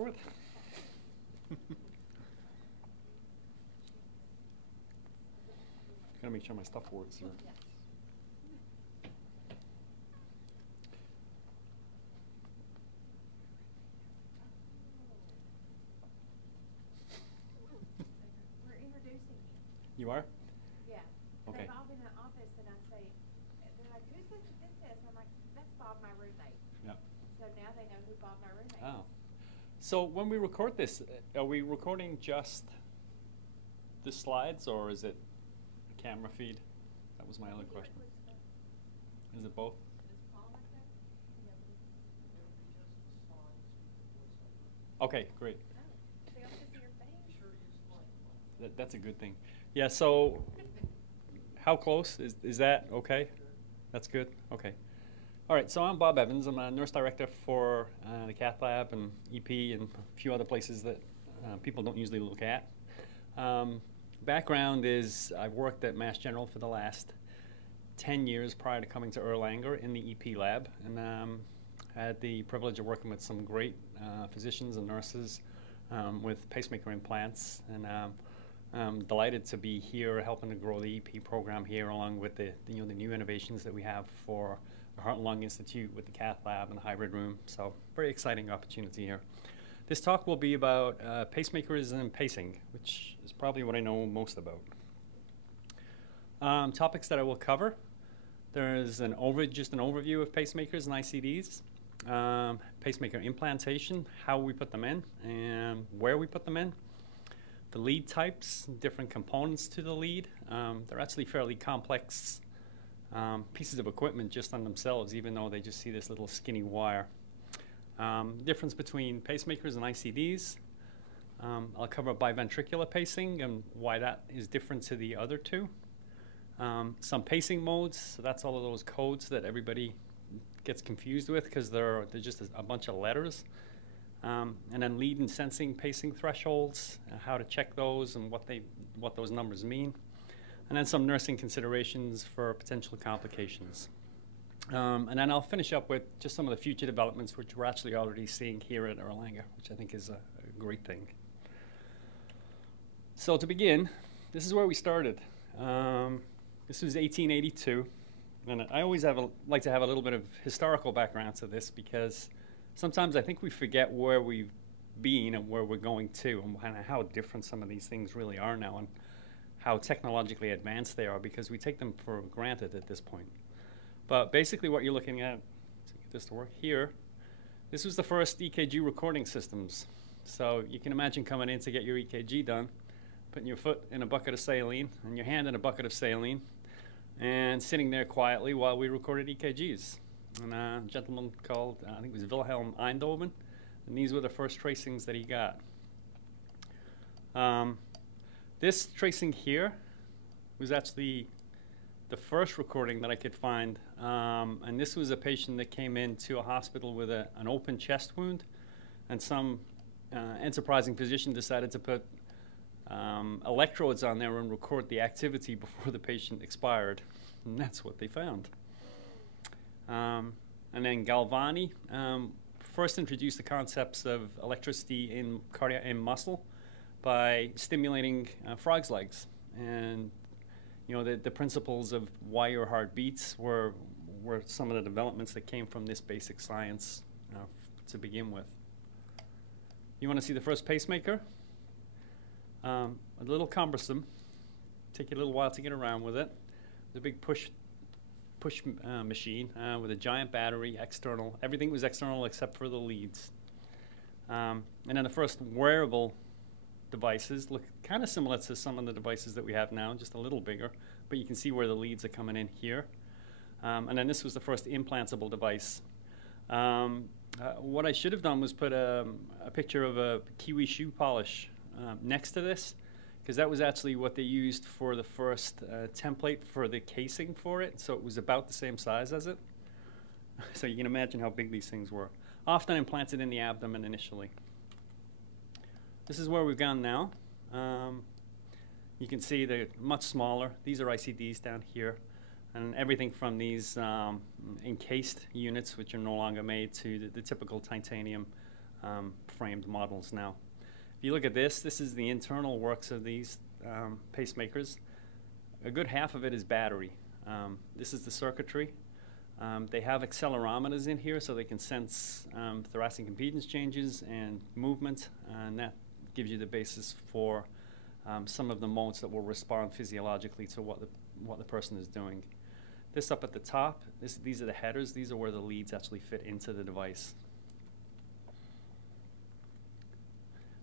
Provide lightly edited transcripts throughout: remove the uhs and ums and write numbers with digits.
With. Gotta make sure my stuff works here. We're introducing you. You are? Yeah. Okay. They've all been in the office, and I say, they're like, who's this? I'm like, that's Bob, my roommate. Yeah. So now they know who Bob, my roommate Oh. is. So when we record this, are we recording just the slides, or is it a camera feed? That was my other question. Is it both? Okay, great. Oh, so y'all can see your face? That's a good thing. Yeah, so how close? Is that okay? That's good? Okay. All right, so I'm Bob Evans. I'm a nurse director for the cath lab and EP and a few other places that people don't usually look at. Background is I've worked at Mass General for the last 10 years prior to coming to Erlanger in the EP lab, and had the privilege of working with some great physicians and nurses with pacemaker implants, and I'm delighted to be here helping to grow the EP program here, along with the new innovations that we have for the Heart and Lung Institute with the cath lab and the hybrid room. So very exciting opportunity here. This talk will be about pacemakers and pacing, which is probably what I know most about. Topics that I will cover. There's just an overview of pacemakers and ICDs, pacemaker implantation, how we put them in and where we put them in, the lead types, different components to the lead. They're actually fairly complex pieces of equipment just on themselves, even though they just see this little skinny wire. Difference between pacemakers and ICDs. I'll cover biventricular pacing and why that is different to the other two. Some pacing modes, so that's all of those codes that everybody gets confused with because they're just a bunch of letters. And then lead and sensing pacing thresholds, how to check those and what those numbers mean. And then some nursing considerations for potential complications. And then I'll finish up with just some of the future developments which we're actually already seeing here at Erlanger, which I think is a great thing. So to begin, this is where we started. This was 1882, and I always like to have a little bit of historical background to this because sometimes I think we forget where we've been and where we're going to and how different some of these things really are now and how technologically advanced they are because we take them for granted at this point. But basically what you're looking at, to get this to work here, this was the first EKG recording systems. So you can imagine coming in to get your EKG done, putting your foot in a bucket of saline and your hand in a bucket of saline and sitting there quietly while we recorded EKGs. And a gentleman called, I think it was Wilhelm Eindhoven, and these were the first tracings that he got. This tracing here was actually the first recording that I could find, and this was a patient that came into a hospital with an open chest wound, and some enterprising physician decided to put electrodes on there and record the activity before the patient expired, and that's what they found. And then Galvani first introduced the concepts of electricity in cardiac and muscle by stimulating frogs' legs, and the principles of why your heart beats were some of the developments that came from this basic science to begin with. You want to see the first pacemaker? A little cumbersome. Take you a little while to get around with it. It's a big push machine with a giant battery, external. Everything was external except for the leads. And then the first wearable devices look kind of similar to some of the devices that we have now, just a little bigger, but you can see where the leads are coming in here. And then this was the first implantable device. What I should have done was put a picture of a kiwi shoe polish next to this, because that was actually what they used for the first template for the casing for it, so it was about the same size as it. So you can imagine how big these things were. Often implanted in the abdomen initially. This is where we've gone now. You can see they're much smaller. These are ICDs down here. And everything from these encased units, which are no longer made, to the typical titanium framed models now. If you look at this, this is the internal works of these pacemakers. A good half of it is battery. This is the circuitry. They have accelerometers in here so they can sense thoracic impedance changes and movement, and that gives you the basis for some of the modes that will respond physiologically to what the person is doing. This up at the top, these are the headers. These are where the leads actually fit into the device.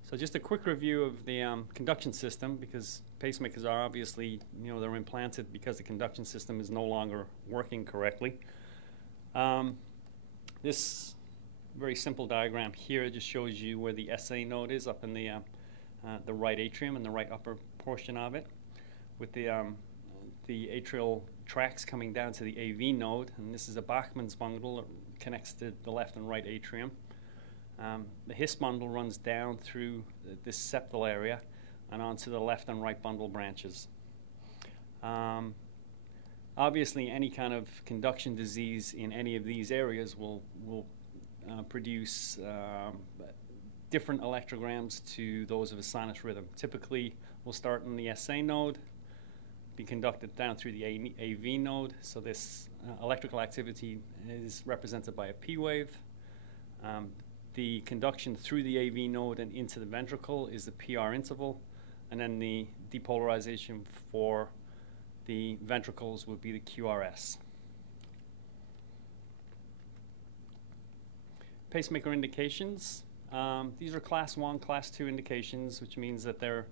So just a quick review of the conduction system, because pacemakers are obviously, they're implanted because the conduction system is no longer working correctly. This very simple diagram here just shows you where the SA node is up in the right atrium and the right upper portion of it, with the atrial tracts coming down to the AV node, and this is a Bachmann's bundle that connects to the left and right atrium. The His bundle runs down through this septal area and onto the left and right bundle branches. Obviously, any kind of conduction disease in any of these areas will produce different electrograms to those of a sinus rhythm. Typically, we'll start in the SA node, be conducted down through the AV node. So this electrical activity is represented by a P wave. The conduction through the AV node and into the ventricle is the PR interval, and then the depolarization for the ventricles would be the QRS. Pacemaker indications. These are class 1, class 2 indications, which means that they're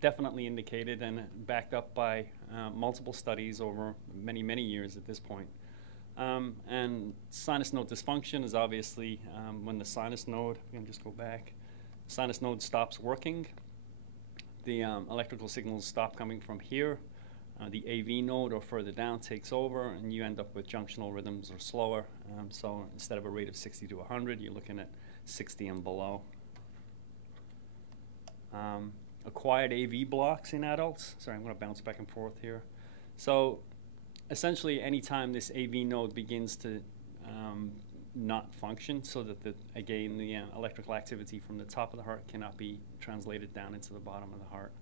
definitely indicated and backed up by multiple studies over many, many years at this point. And sinus node dysfunction is obviously when the sinus node, we can just go back, sinus node stops working, the electrical signals stop coming from here, the AV node or further down takes over, and you end up with junctional rhythms or slower. So instead of a rate of 60 to 100, you're looking at 60 and below. Acquired AV blocks in adults. Sorry, I'm going to bounce back and forth here. So essentially, anytime this AV node begins to not function, so that the electrical activity from the top of the heart cannot be translated down into the bottom of the heart.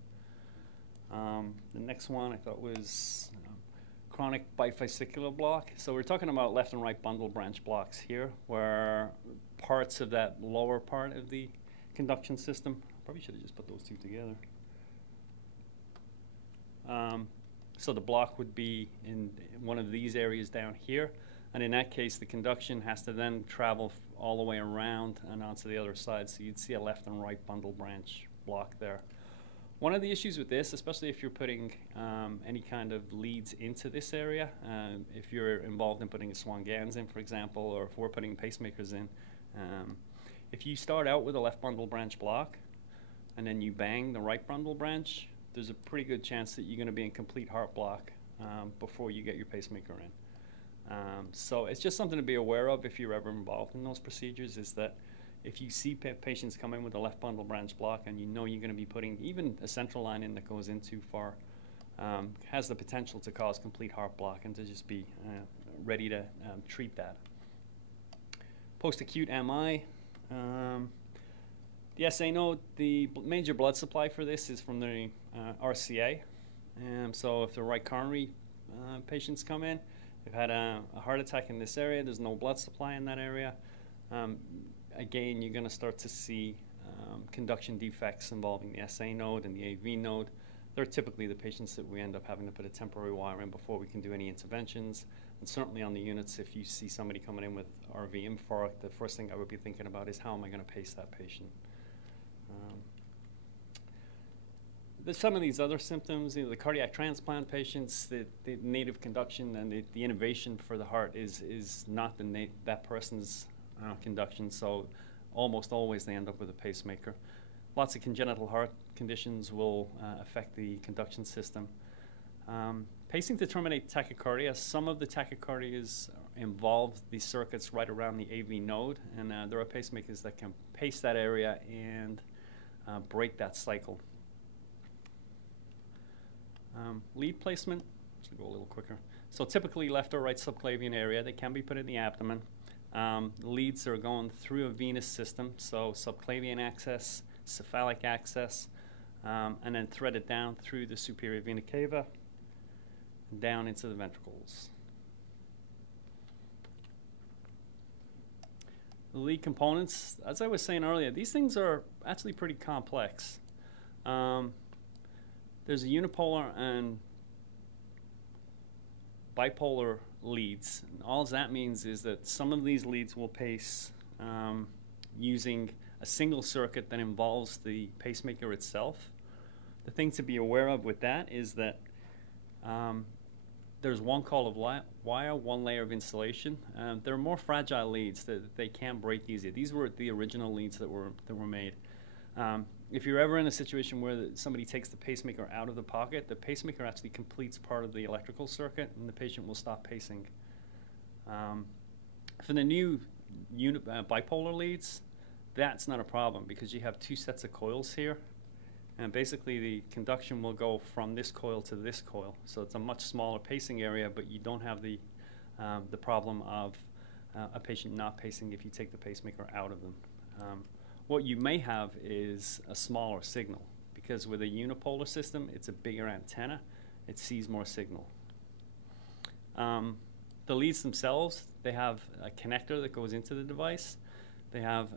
The next one I thought was chronic bifascicular block. So we're talking about left and right bundle branch blocks here, where parts of that lower part of the conduction system, probably should have just put those two together. So the block would be in one of these areas down here, and in that case the conduction has to then travel all the way around and onto the other side, so you'd see a left and right bundle branch block there. One of the issues with this, especially if you're putting any kind of leads into this area, if you're involved in putting Swan-Ganz in, for example, or if we're putting pacemakers in, if you start out with a left bundle branch block and then you bang the right bundle branch, there's a pretty good chance that you're going to be in complete heart block before you get your pacemaker in. So it's just something to be aware of if you're ever involved in those procedures, is that if you see patients come in with a left bundle branch block and you know you're going to be putting even a central line in that goes in too far, has the potential to cause complete heart block, and to just be ready to treat that. Post-acute MI. The SA node, the major blood supply for this is from the RCA. So if the right coronary patients come in, they've had a heart attack in this area, there's no blood supply in that area. Again, you're going to start to see conduction defects involving the SA node and the AV node. They're typically the patients that we end up having to put a temporary wire in before we can do any interventions. And certainly on the units, if you see somebody coming in with RV infarct, the first thing I would be thinking about is how am I going to pace that patient? There's some of these other symptoms, the cardiac transplant patients, the native conduction and the innovation for the heart is not that person's conduction, so almost always they end up with a pacemaker. Lots of congenital heart conditions will affect the conduction system. Pacing to terminate tachycardia. Some of the tachycardias involve the circuits right around the AV node, and there are pacemakers that can pace that area and break that cycle. Lead placement, let's go a little quicker. So typically left or right subclavian area, they can be put in the abdomen. The leads are going through a venous system, so subclavian access, cephalic access, and then threaded down through the superior vena cava and down into the ventricles. The lead components, as I was saying earlier, these things are actually pretty complex. There's a unipolar and bipolar leads. And all that means is that some of these leads will pace using a single circuit that involves the pacemaker itself. The thing to be aware of with that is that there's one coil of wire, one layer of insulation. They're more fragile leads that they can break easier. These were the original leads that were made. If you're ever in a situation where somebody takes the pacemaker out of the pocket, the pacemaker actually completes part of the electrical circuit, and the patient will stop pacing. For the new bipolar leads, that's not a problem because you have two sets of coils here. And basically, the conduction will go from this coil to this coil. So it's a much smaller pacing area, but you don't have the problem of a patient not pacing if you take the pacemaker out of them. What you may have is a smaller signal because with a unipolar system, it's a bigger antenna. It sees more signal. The leads themselves, they have a connector that goes into the device. They have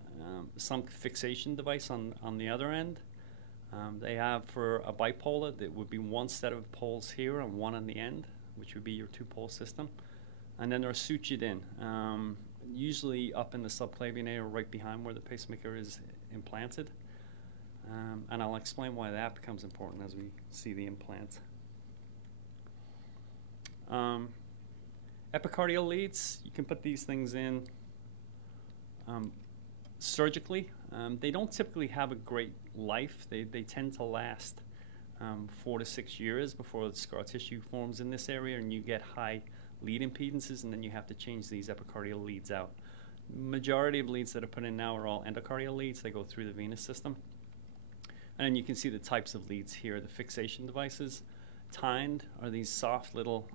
some fixation device on the other end. They have, for a bipolar, that would be one set of poles here and one on the end, which would be your two-pole system. And then they're sutured in, usually up in the subclavian area right behind where the pacemaker is implanted. And I'll explain why that becomes important as we see the implant. Epicardial leads, you can put these things in surgically. They don't typically have a great life. They tend to last 4 to 6 years before the scar tissue forms in this area and you get high lead impedances, and then you have to change these epicardial leads out. Majority of leads that are put in now are all endocardial leads. They go through the venous system. And then you can see the types of leads here, the fixation devices. Tined are these soft little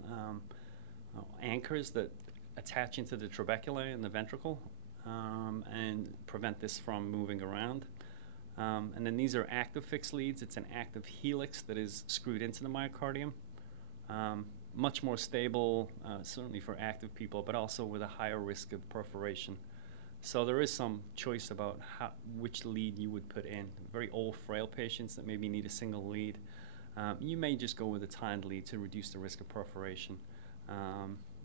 anchors that attach into the trabeculae and the ventricle and prevent this from moving around. And then these are active fixed leads. It's an active helix that is screwed into the myocardium. Much more stable, certainly for active people, but also with a higher risk of perforation. So there is some choice about which lead you would put in. Very old, frail patients that maybe need a single lead, you may just go with a tined lead to reduce the risk of perforation.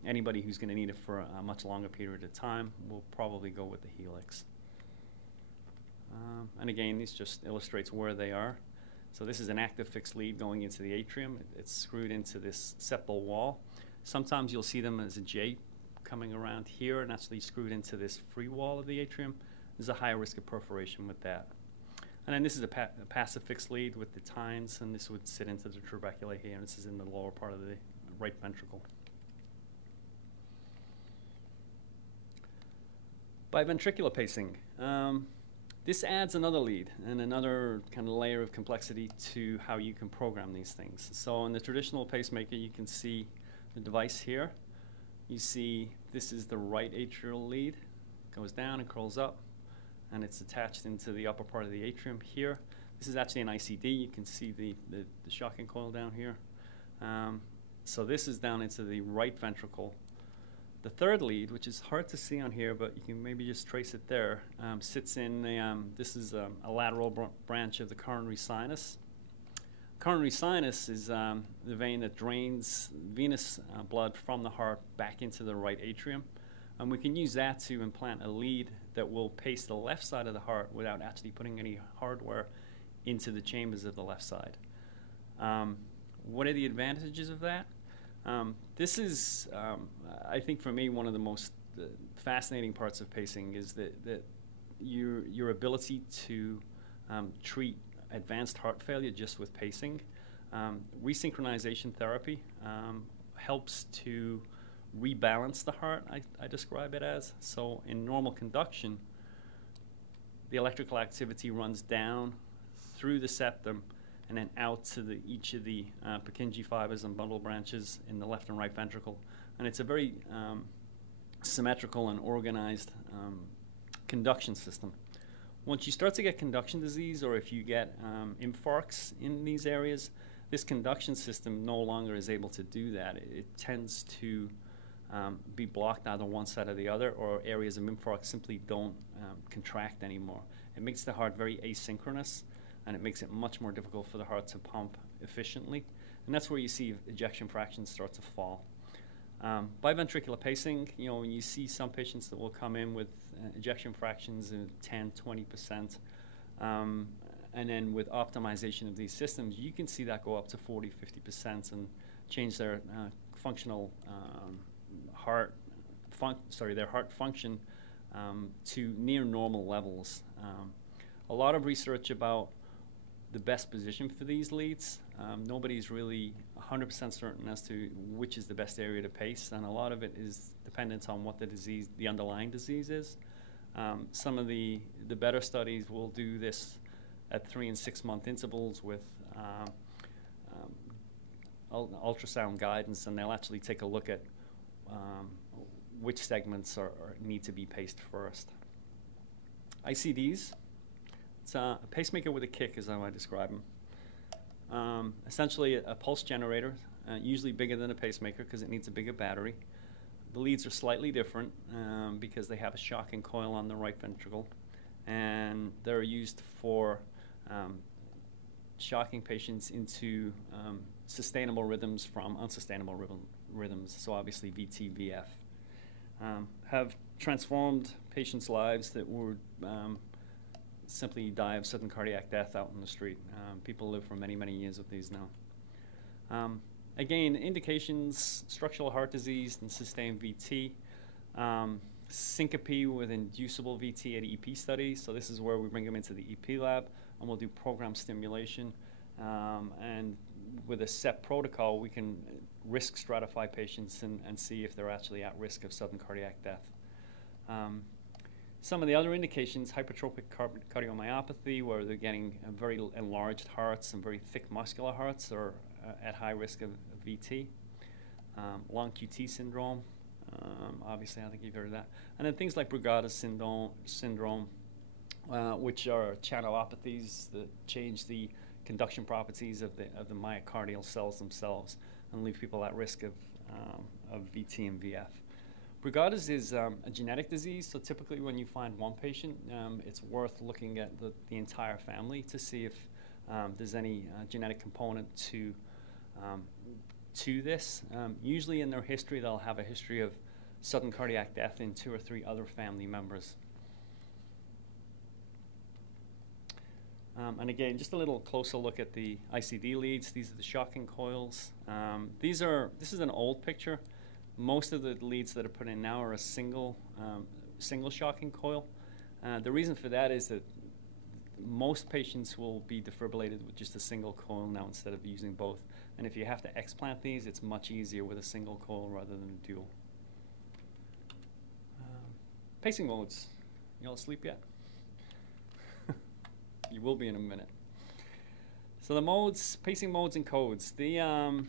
Anybody who's going to need it for a much longer period of time will probably go with the helix. And again, this just illustrates where they are. So this is an active fixed lead going into the atrium. It's screwed into this septal wall. Sometimes you'll see them as a J coming around here and actually screwed into this free wall of the atrium. There's a higher risk of perforation with that. And then this is a passive fixed lead with the tines, and this would sit into the trabeculae here, and this is in the lower part of the right ventricle. Biventricular pacing. This adds another lead and another kind of layer of complexity to how you can program these things. So in the traditional pacemaker, you can see the device here. You see this is the right atrial lead. It goes down and curls up, and it's attached into the upper part of the atrium here. This is actually an ICD. You can see the shocking coil down here. So this is down into the right ventricle. The third lead, which is hard to see on here, but you can maybe just trace it there, sits in this is a lateral branch of the coronary sinus. Coronary sinus is the vein that drains venous blood from the heart back into the right atrium. And we can use that to implant a lead that will pace the left side of the heart without actually putting any hardware into the chambers of the left side. What are the advantages of that? This is, I think for me, one of the most fascinating parts of pacing is that your ability to treat advanced heart failure just with pacing. Resynchronization therapy helps to rebalance the heart, I describe it as. So in normal conduction, the electrical activity runs down through the septum and then out to each of the Purkinje fibers and bundle branches in the left and right ventricle. And it's a very symmetrical and organized conduction system. Once you start to get conduction disease, or if you get infarcts in these areas, this conduction system no longer is able to do that. It tends to be blocked either one side or the other, or areas of infarct simply don't contract anymore. It makes the heart very asynchronous, and it makes it much more difficult for the heart to pump efficiently. And that's where you see ejection fractions start to fall. Biventricular pacing, when you see some patients that will come in with ejection fractions of 10, 20%, and then with optimization of these systems, you can see that go up to 40, 50% and change their functional their heart function to near normal levels. A lot of research about the best position for these leads. Nobody's really 100% certain as to which is the best area to pace, and a lot of it is dependent on what the underlying disease is. Some of the better studies will do this at 3 and 6 month intervals with ultrasound guidance, and they'll actually take a look at which segments need to be paced first. ICDs, it's a pacemaker with a kick is how I describe them. Essentially a pulse generator, usually bigger than a pacemaker because it needs a bigger battery. The leads are slightly different because they have a shocking coil on the right ventricle, and they're used for shocking patients into sustainable rhythms from unsustainable rhythms, so obviously VT, VF. Have transformed patients' lives that would simply die of sudden cardiac death out in the street. People live for many, many years with these now. Again, indications, structural heart disease and sustained VT. Syncope with inducible VT at EP studies. So this is where we bring them into the EP lab, and we'll do program stimulation. And with a set protocol, we can risk stratify patients and see if they're actually at risk of sudden cardiac death. Some of the other indications, hypertrophic cardiomyopathy, where they're getting very enlarged hearts and very thick muscular hearts, are at high risk of VT. Long QT syndrome, obviously I think you've heard of that. And then things like Brugada's syndrome, which are channelopathies that change the conduction properties of the myocardial cells themselves and leave people at risk of VT and VF. Brugada's is a genetic disease, so typically when you find one patient, it's worth looking at the entire family to see if there's any genetic component to this. Usually in their history, they'll have a history of sudden cardiac death in 2 or 3 other family members. And again, just a little closer look at the ICD leads. These are the shocking coils. This is an old picture. Most of the leads that are put in now are a single shocking coil. The reason for that is that most patients will be defibrillated with just a single coil now instead of using both. And if you have to explant these, it's much easier with a single coil rather than a dual. Pacing modes. You all asleep yet? You will be in a minute. So the modes, pacing modes and codes. The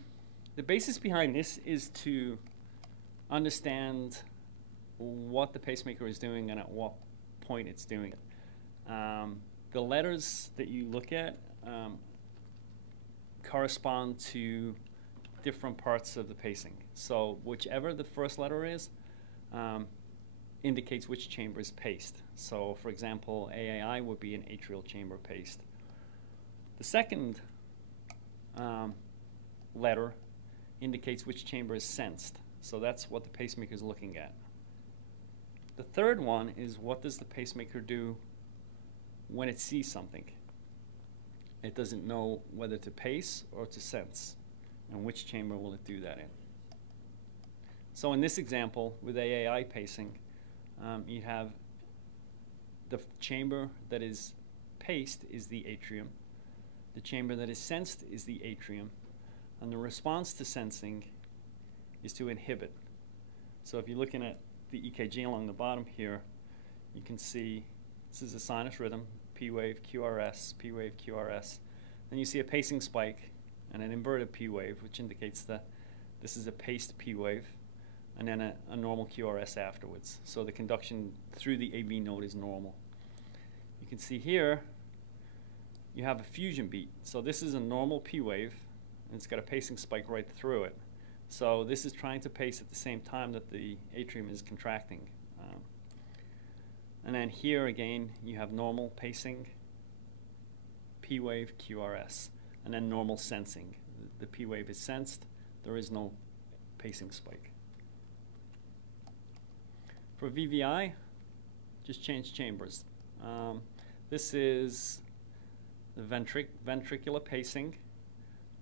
basis behind this is to understand what the pacemaker is doing and at what point it's doing it. The letters that you look at correspond to different parts of the pacing. So whichever the first letter is, indicates which chamber is paced. So for example, AAI would be an atrial chamber paced. The second letter indicates which chamber is sensed. So that's what the pacemaker is looking at. The third one is what does the pacemaker do when it sees something. It doesn't know whether to pace or to sense, and which chamber will it do that in. So in this example, with AAI pacing, you have the chamber that is paced is the atrium, the chamber that is sensed is the atrium, and the response to sensing is to inhibit. So if you're looking at the EKG along the bottom here, you can see this is a sinus rhythm, P wave, QRS, P wave, QRS. Then you see a pacing spike and an inverted P wave, which indicates that this is a paced P wave. and then a normal QRS afterwards. So the conduction through the AV node is normal. You can see here you have a fusion beat. So this is a normal P wave, and it's got a pacing spike right through it. So this is trying to pace at the same time that the atrium is contracting. And then here again, you have normal pacing, P wave, QRS, and then normal sensing. The P wave is sensed. There is no pacing spike. For VVI, just change chambers. This is the ventricular pacing,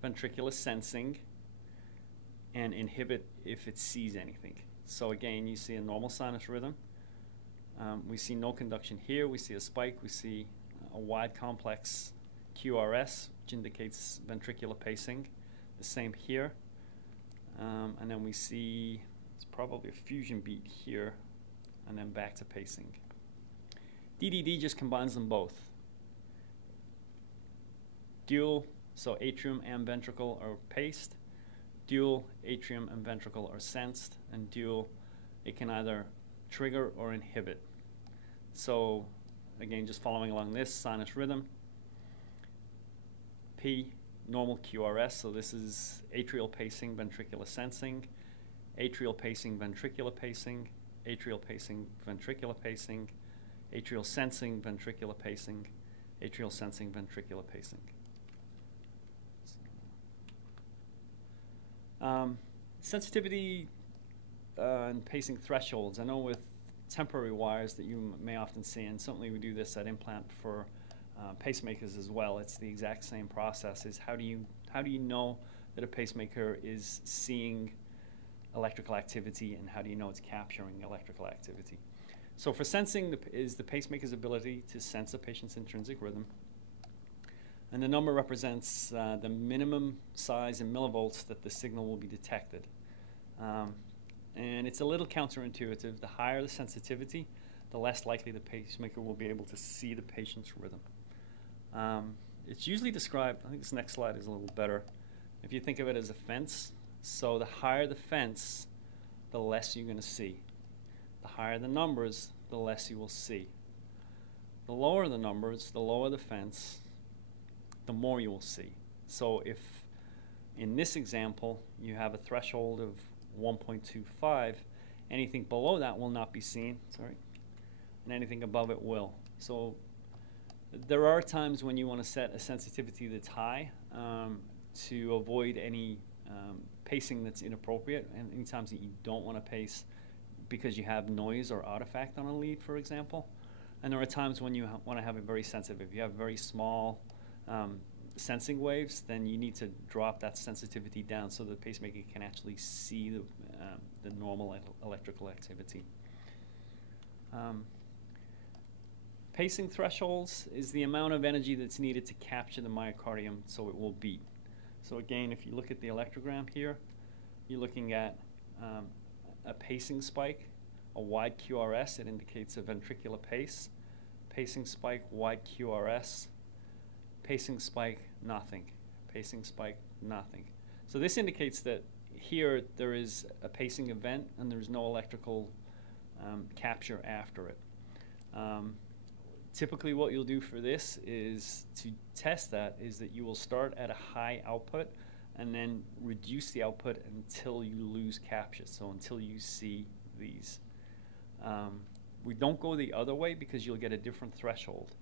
ventricular sensing, and inhibit if it sees anything. So again, you see a normal sinus rhythm. We see no conduction here. We see a spike. We see a wide complex QRS, which indicates ventricular pacing. The same here. And then we see it's probably a fusion beat here, and then back to pacing. DDD just combines them both. Dual, so atrium and ventricle are paced. Dual, atrium and ventricle are sensed. And dual, it can either trigger or inhibit. So again, just following along this sinus rhythm. P, normal QRS, so this is atrial pacing, ventricular sensing, atrial pacing, ventricular pacing, atrial pacing, ventricular pacing, atrial sensing, ventricular pacing, atrial sensing, ventricular pacing. Sensitivity and pacing thresholds. I know with temporary wires that you may often see, and certainly we do this at Implant for pacemakers as well. It's the exact same process. Is how do you know that a pacemaker is seeing electrical activity, and how do you know it's capturing electrical activity? So for sensing is the pacemaker's ability to sense a patient's intrinsic rhythm, and the number represents the minimum size in millivolts that the signal will be detected. And it's a little counterintuitive. The higher the sensitivity, the less likely the pacemaker will be able to see the patient's rhythm. It's usually described, I think this next slide is a little better, if you think of it as a fence. So the higher the fence, the less you're going to see. The higher the numbers, the less you will see. The lower the numbers, the lower the fence, the more you will see. So if in this example you have a threshold of 1.25, anything below that will not be seen, and anything above it will. So there are times when you want to set a sensitivity that's high to avoid any pacing that's inappropriate, and any times that you don't want to pace because you have noise or artifact on a lead, for example. And there are times when you want to have it very sensitive. If you have very small sensing waves, then you need to drop that sensitivity down so the pacemaker can actually see the normal electrical activity. Pacing thresholds is the amount of energy that's needed to capture the myocardium so it will beat. So again, if you look at the electrogram here, you're looking at a pacing spike, a wide QRS, it indicates a ventricular pace. Pacing spike, wide QRS. Pacing spike, nothing. Pacing spike, nothing. So this indicates that here there is a pacing event and there's no electrical capture after it. Typically what you'll do for this is to test that is that you will start at a high output and then reduce the output until you lose capture, so until you see these. We don't go the other way because you'll get a different threshold.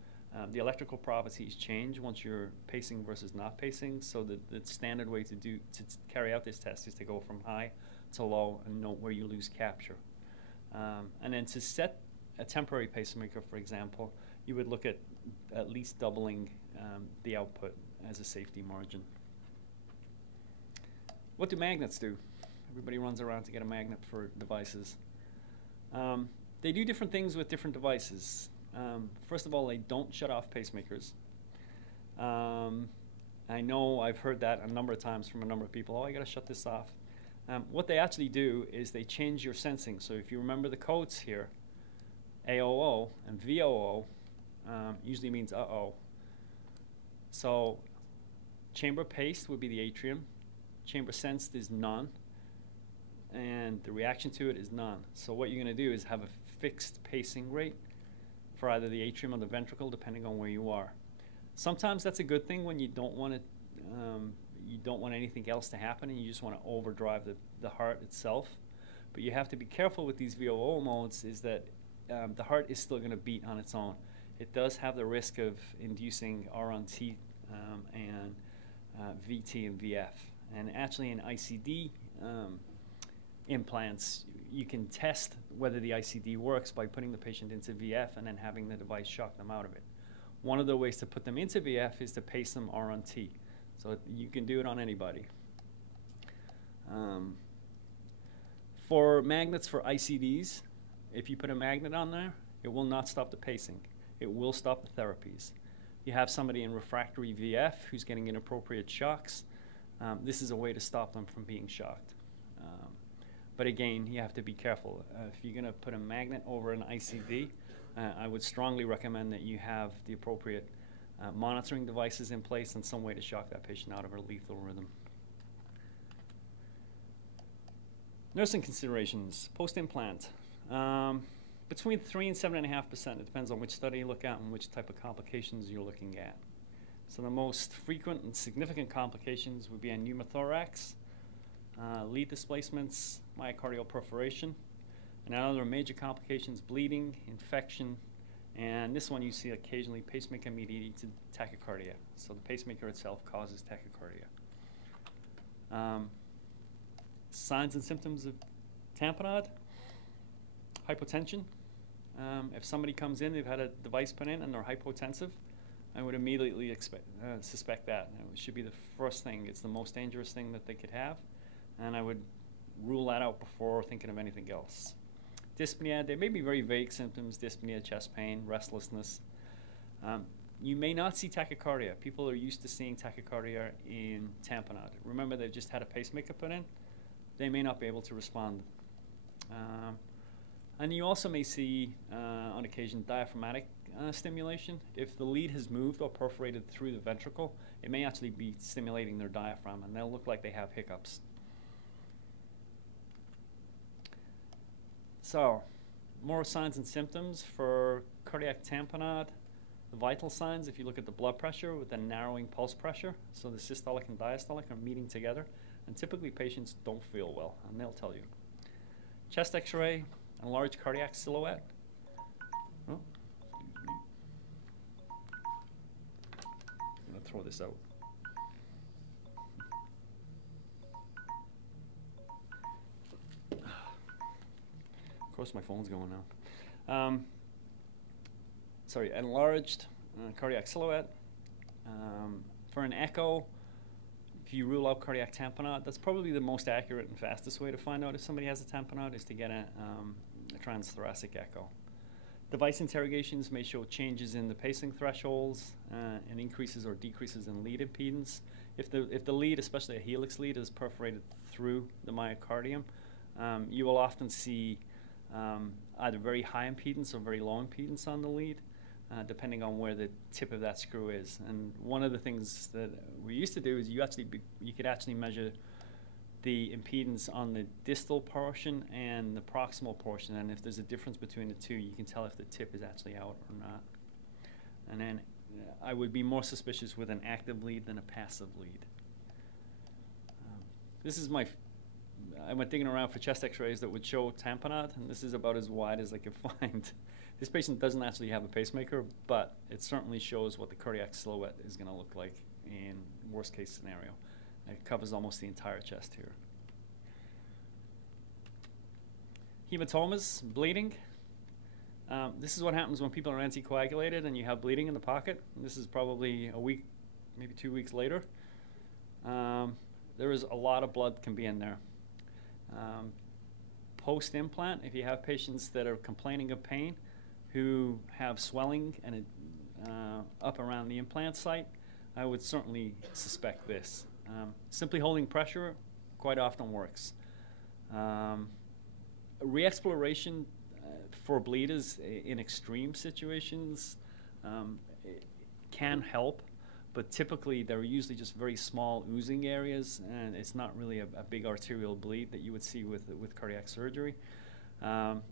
The electrical properties change once you're pacing versus not pacing, so the standard way to carry out this test is to go from high to low and note where you lose capture. And then to set a temporary pacemaker, for example, you would look at least doubling the output as a safety margin. What do magnets do? Everybody runs around to get a magnet for devices. They do different things with different devices. First of all, they don't shut off pacemakers. I know I've heard that a number of times from a number of people. Oh, I got to shut this off. What they actually do is they change your sensing. So if you remember the codes here, AOO and VOO usually means uh-oh. So chamber paced would be the atrium. Chamber sensed is none. and the reaction to it is none. So what you're going to do is have a fixed pacing rate for either the atrium or the ventricle, depending on where you are. Sometimes that's a good thing when you don't want to, you don't want anything else to happen, and you just want to overdrive the heart itself. But you have to be careful with these VOO modes, is that the heart is still going to beat on its own. It does have the risk of inducing R on T and VT and VF. And actually in ICD implants, you can test whether the ICD works by putting the patient into VF and then having the device shock them out of it. One of the ways to put them into VF is to pace them R on T. So you can do it on anybody. For magnets for ICDs, if you put a magnet on there, it will not stop the pacing. It will stop the therapies. You have somebody in refractory VF who's getting inappropriate shocks. This is a way to stop them from being shocked. But again, you have to be careful. If you're going to put a magnet over an ICD, I would strongly recommend that you have the appropriate monitoring devices in place and some way to shock that patient out of a lethal rhythm. Nursing considerations, post-implant. Between 3 and 7.5%. It depends on which study you look at and which type of complications you're looking at. So the most frequent and significant complications would be a pneumothorax, lead displacements, myocardial perforation, and other major complications, bleeding, infection, and this one you see occasionally pacemaker-mediated tachycardia. So the pacemaker itself causes tachycardia. Signs and symptoms of tamponade, hypotension. If somebody comes in, they've had a device put in and they're hypotensive, I would immediately suspect that. It should be the first thing. It's the most dangerous thing that they could have, and I would rule that out before thinking of anything else. Dyspnea, there may be very vague symptoms, dyspnea, chest pain, restlessness. You may not see tachycardia. People are used to seeing tachycardia in tamponade. Remember, they've just had a pacemaker put in. They may not be able to respond. And you also may see, on occasion, diaphragmatic stimulation. If the lead has moved or perforated through the ventricle, it may actually be stimulating their diaphragm, and they'll look like they have hiccups. So, more signs and symptoms for cardiac tamponade. The vital signs, if you look at the blood pressure with the narrowing pulse pressure, so the systolic and diastolic are meeting together, and typically patients don't feel well, and they'll tell you. Chest x-ray, enlarged cardiac silhouette. Oh, excuse me. I'm going to throw this out. Of course, my phone's going now. Sorry, enlarged cardiac silhouette. For an echo, if you rule out cardiac tamponade, that's probably the most accurate and fastest way to find out if somebody has a tamponade, is to get a transthoracic echo. Device interrogations may show changes in the pacing thresholds and increases or decreases in lead impedance. If the lead, especially a helix lead, is perforated through the myocardium, you will often see either very high impedance or very low impedance on the lead, depending on where the tip of that screw is. And one of the things that we used to do is you could actually measure the impedance on the distal portion and the proximal portion, and if there's a difference between the two, you can tell if the tip is actually out or not. And then I would be more suspicious with an active lead than a passive lead. This is I went digging around for chest x-rays that would show tamponade, and this is about as wide as I could find. This patient doesn't actually have a pacemaker, but it certainly shows what the cardiac silhouette is going to look like in worst case scenario. It covers almost the entire chest here. Hematomas, bleeding. This is what happens when people are anticoagulated and you have bleeding in the pocket. This is probably a week, maybe 2 weeks later. There is a lot of blood can be in there. Post-implant, if you have patients that are complaining of pain who have swelling and up around the implant site, I would certainly suspect this. Simply holding pressure quite often works. Re-exploration for bleeders in extreme situations it can help, but typically they're usually just very small oozing areas, and it's not really a big arterial bleed that you would see with cardiac surgery.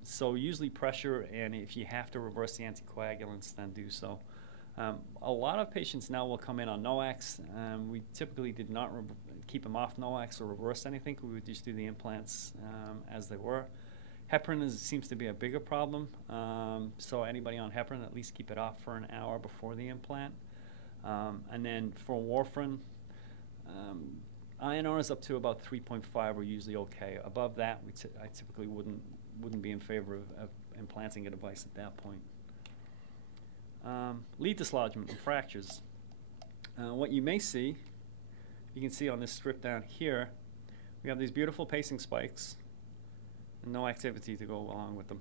So usually pressure, and if you have to reverse the anticoagulants, then do so. A lot of patients now will come in on NOACs. We typically did not keep them off NOACs or reverse anything. We would just do the implants as they were. Heparin seems to be a bigger problem, so anybody on heparin, at least keep it off for an hour before the implant. And then for warfarin, INRs up to about 3.5 are usually okay. Above that, I typically wouldn't be in favor of implanting a device at that point. Lead dislodgement and fractures. What you may see, you can see on this strip down here, we have these beautiful pacing spikes and no activity to go along with them.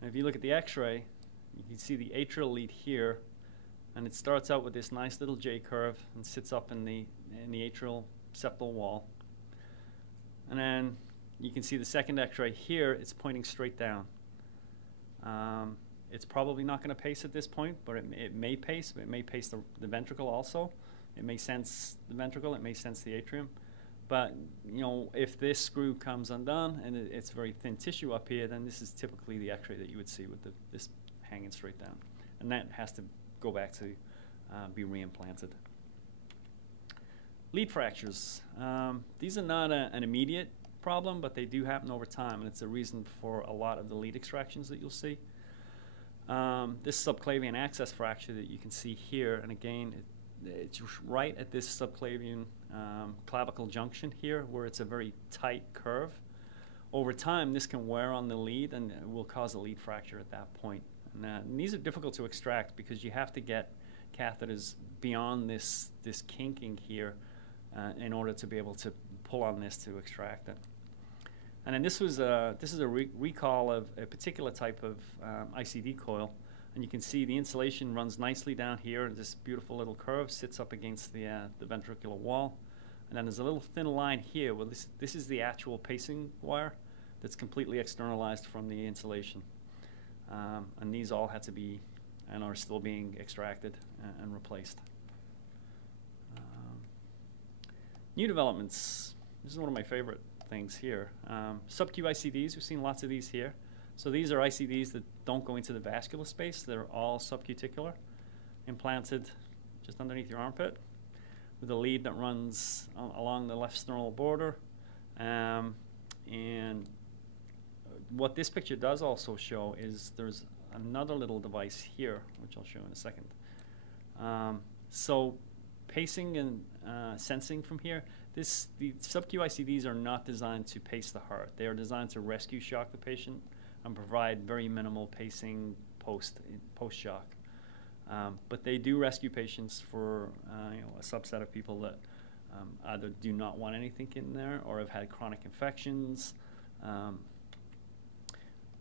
And if you look at the x-ray, you can see the atrial lead here, and it starts out with this nice little J curve and sits up in the atrial septal wall. And then you can see the second x-ray here, it's pointing straight down. It's probably not going to pace at this point, but it may pace. It may pace the ventricle also. It may sense the ventricle. It may sense the atrium. But, you know, if this screw comes undone and it's very thin tissue up here, then this is typically the x-ray that you would see with this hanging straight down. And that has to go back to be reimplanted. Lead fractures. These are not an immediate problem, but they do happen over time, and it's a reason for a lot of the lead extractions that you'll see. This subclavian access fracture that you can see here, and again, it's right at this subclavian clavicle junction here, where it's a very tight curve. Over time, this can wear on the lead and will cause a lead fracture at that point. And these are difficult to extract because you have to get catheters beyond this kinking here in order to be able to pull on this to extract it. And then this is a recall of a particular type of ICD coil. And you can see the insulation runs nicely down here, and this beautiful little curve sits up against the ventricular wall. And then there's a little thin line here where this is the actual pacing wire that's completely externalized from the insulation. And these all had to be and are still being extracted and replaced. New developments. This is one of my favorite things here. Sub-Q ICDs, we've seen lots of these here. So these are ICDs that don't go into the vascular space. They're all subcuticular, implanted just underneath your armpit with a lead that runs along the left sternal border. And what this picture does also show is there's another little device here, which I'll show in a second. So pacing and sensing from here, the sub-Q ICDs are not designed to pace the heart. They are designed to rescue shock the patient and provide very minimal pacing post-shock. But they do rescue patients for a subset of people that either do not want anything in there or have had chronic infections.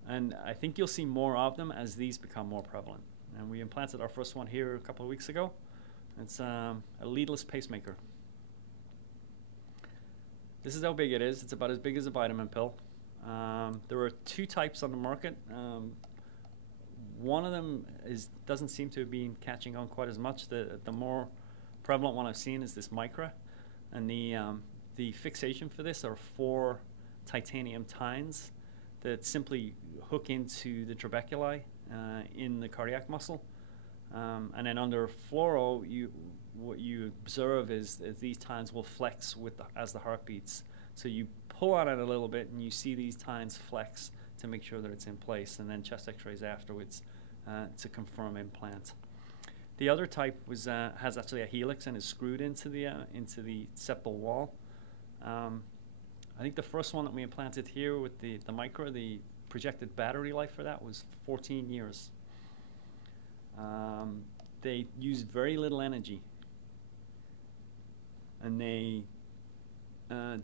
And I think you'll see more of them as these become more prevalent. And we implanted our first one here a couple of weeks ago. It's a leadless pacemaker. This is how big it is. It's about as big as a vitamin pill. There are two types on the market. One of them doesn't seem to have been catching on quite as much. The more prevalent one I've seen is this Micra. And the fixation for this are 4 titanium tines that simply hook into the trabeculi in the cardiac muscle. And then under fluoro, what you observe is these tines will flex as the heart beats. So you pull on it a little bit and you see these tines flex to make sure that it's in place, and then chest x-rays afterwards to confirm implant. The other type has actually a helix and is screwed into the septal wall. I think the first one that we implanted here with the Micra, the projected battery life for that was 14 years. They use very little energy, and the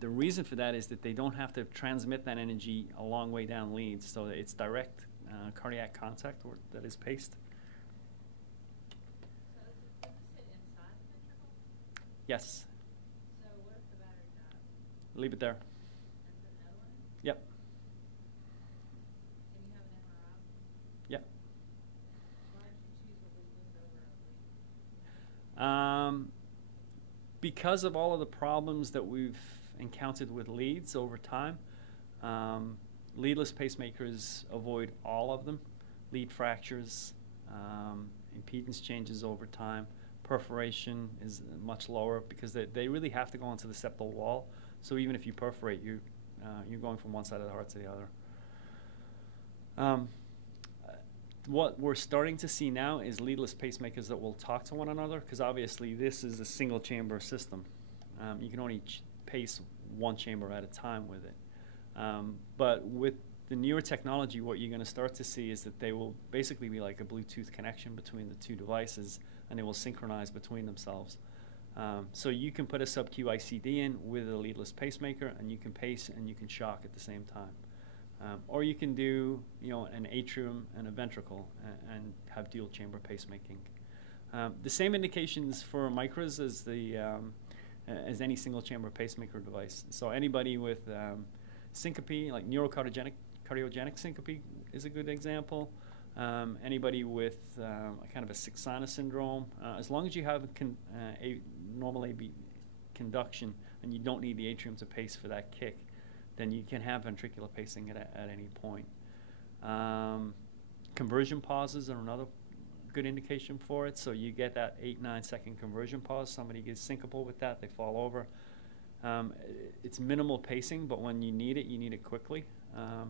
reason for that is that they don't have to transmit that energy a long way down leads, so it's direct cardiac contact that is paced. So does it sit inside the ventricle? Yes. So what if the battery dies? Leave it there. And put another one in? Yep. Can you have an MRI? Yep. Why did you choose a leadless over a lead? because of all of the problems that we've encountered with leads over time, leadless pacemakers avoid all of them. Lead fractures, impedance changes over time. Perforation is much lower because they really have to go onto the septal wall. So even if you perforate, you're going from one side of the heart to the other. What we're starting to see now is leadless pacemakers that will talk to one another, because obviously this is a single chamber system. You can only pace one chamber at a time with it. But with the newer technology, what you're going to start to see is that they will basically be like a Bluetooth connection between the two devices, and they will synchronize between themselves. So you can put a sub-Q ICD in with a leadless pacemaker, and you can pace and you can shock at the same time. Or you can do, an atrium and a ventricle and have dual chamber pacemaking. The same indications for micras as any single chamber pacemaker device. So anybody with syncope, like cardiogenic syncope is a good example. Anybody with a kind of a sick sinus syndrome, as long as you have a normal AB conduction and you don't need the atrium to pace for that kick, then you can have ventricular pacing at any point. Conversion pauses are another good indication for it. So you get that 8-9 second conversion pause. Somebody gets syncopal with that, they fall over. It's minimal pacing, but when you need it quickly.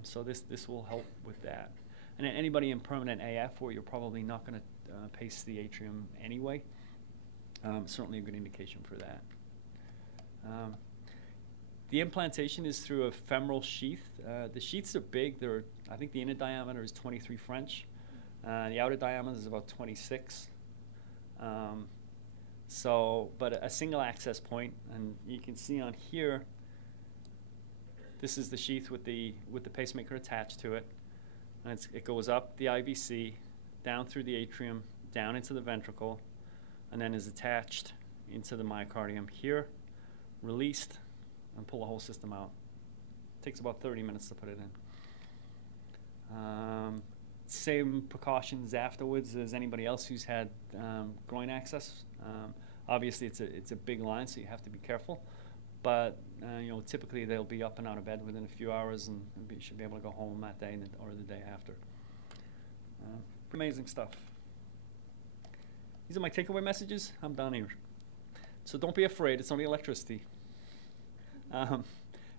So this will help with that. And anybody in permanent AF where you're probably not going to pace the atrium anyway, certainly a good indication for that. The implantation is through a femoral sheath. The sheaths are big. I think the inner diameter is 23 French. The outer diameter is about 26. But a single access point, and you can see on here, this is the sheath with the pacemaker attached to it. And it goes up the IVC, down through the atrium, down into the ventricle, and then is attached into the myocardium here, released, and pull the whole system out. It takes about 30 minutes to put it in. Same precautions afterwards as anybody else who's had groin access. Obviously, it's a big line, so you have to be careful. But typically they'll be up and out of bed within a few hours, and you should be able to go home that day or the day after. Amazing stuff. These are my takeaway messages. I'm done here. So don't be afraid. It's only electricity.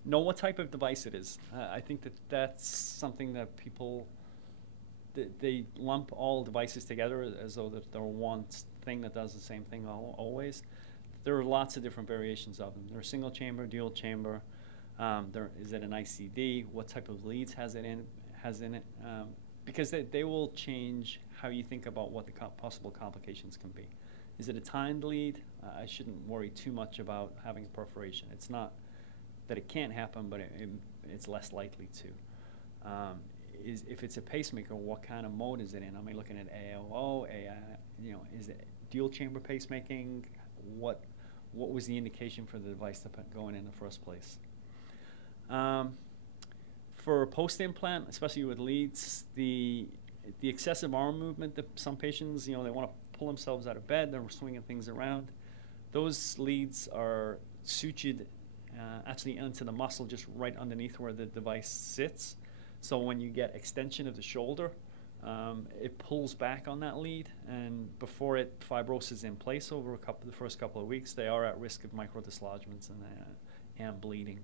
Know what type of device it is. I think that's something that people, they lump all devices together as though that they're one thing that does the same thing always. There are lots of different variations of them. They're single chamber, dual chamber. Is it an ICD? What type of leads has in it? Because they will change how you think about what the possible complications can be. Is it a timed lead? I shouldn't worry too much about having a perforation. It's not that it can't happen, but it's less likely to. If it's a pacemaker, what kind of mode is it in? Am I looking at AOO? Is it dual chamber pacemaking? What was the indication for the device to going in the first place? For post-implant, especially with leads, the excessive arm movement that some patients, they want to pull themselves out of bed, they're swinging things around. Those leads are sutured actually into the muscle just right underneath where the device sits. So when you get extension of the shoulder, it pulls back on that lead, and before fibrosis in place over the first couple of weeks, they are at risk of microdislodgements and bleeding.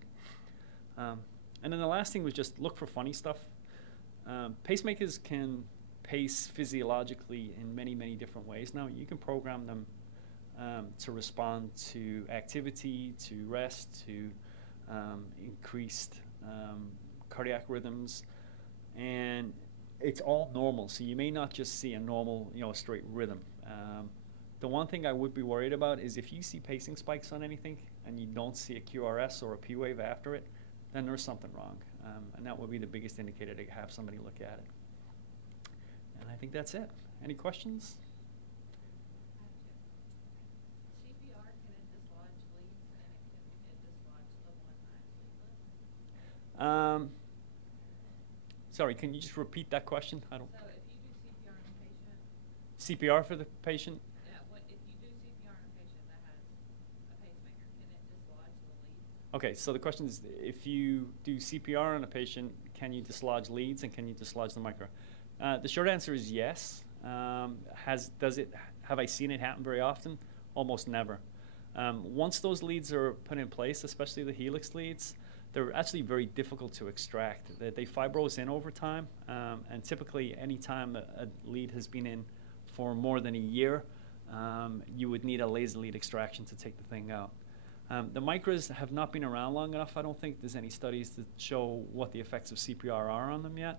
And then the last thing was just look for funny stuff. Pacemakers can pace physiologically in many, many different ways. Now, you can program them to respond to activity, to rest, to increased cardiac rhythms, and it's all normal. So you may not just see a normal, straight rhythm. The one thing I would be worried about is if you see pacing spikes on anything and you don't see a QRS or a P wave after it, then there's something wrong. And that would be the biggest indicator to have somebody look at it. And I think that's it. Any questions? CPR, can it dislodge leads, and can it dislodge the one leadless? Sorry, can you just repeat that question? I don't. So if you do CPR on a patient. CPR for the patient? Yeah, if you do CPR on a patient that has a Okay, so the question is, if you do CPR on a patient, can you dislodge leads and can you dislodge the micro? The short answer is yes. Have I seen it happen very often? Almost never. Once those leads are put in place, especially the helix leads, they're actually very difficult to extract. They fibrose in over time, and typically any time a lead has been in for more than a year, you would need a laser lead extraction to take the thing out. The micros have not been around long enough. I don't think there's any studies that show what the effects of CPR are on them yet.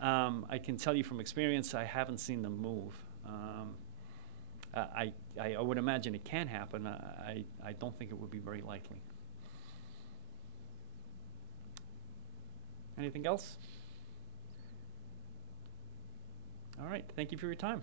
I can tell you from experience, I haven't seen them move. I would imagine it can happen. I don't think it would be very likely. Anything else? All right, thank you for your time.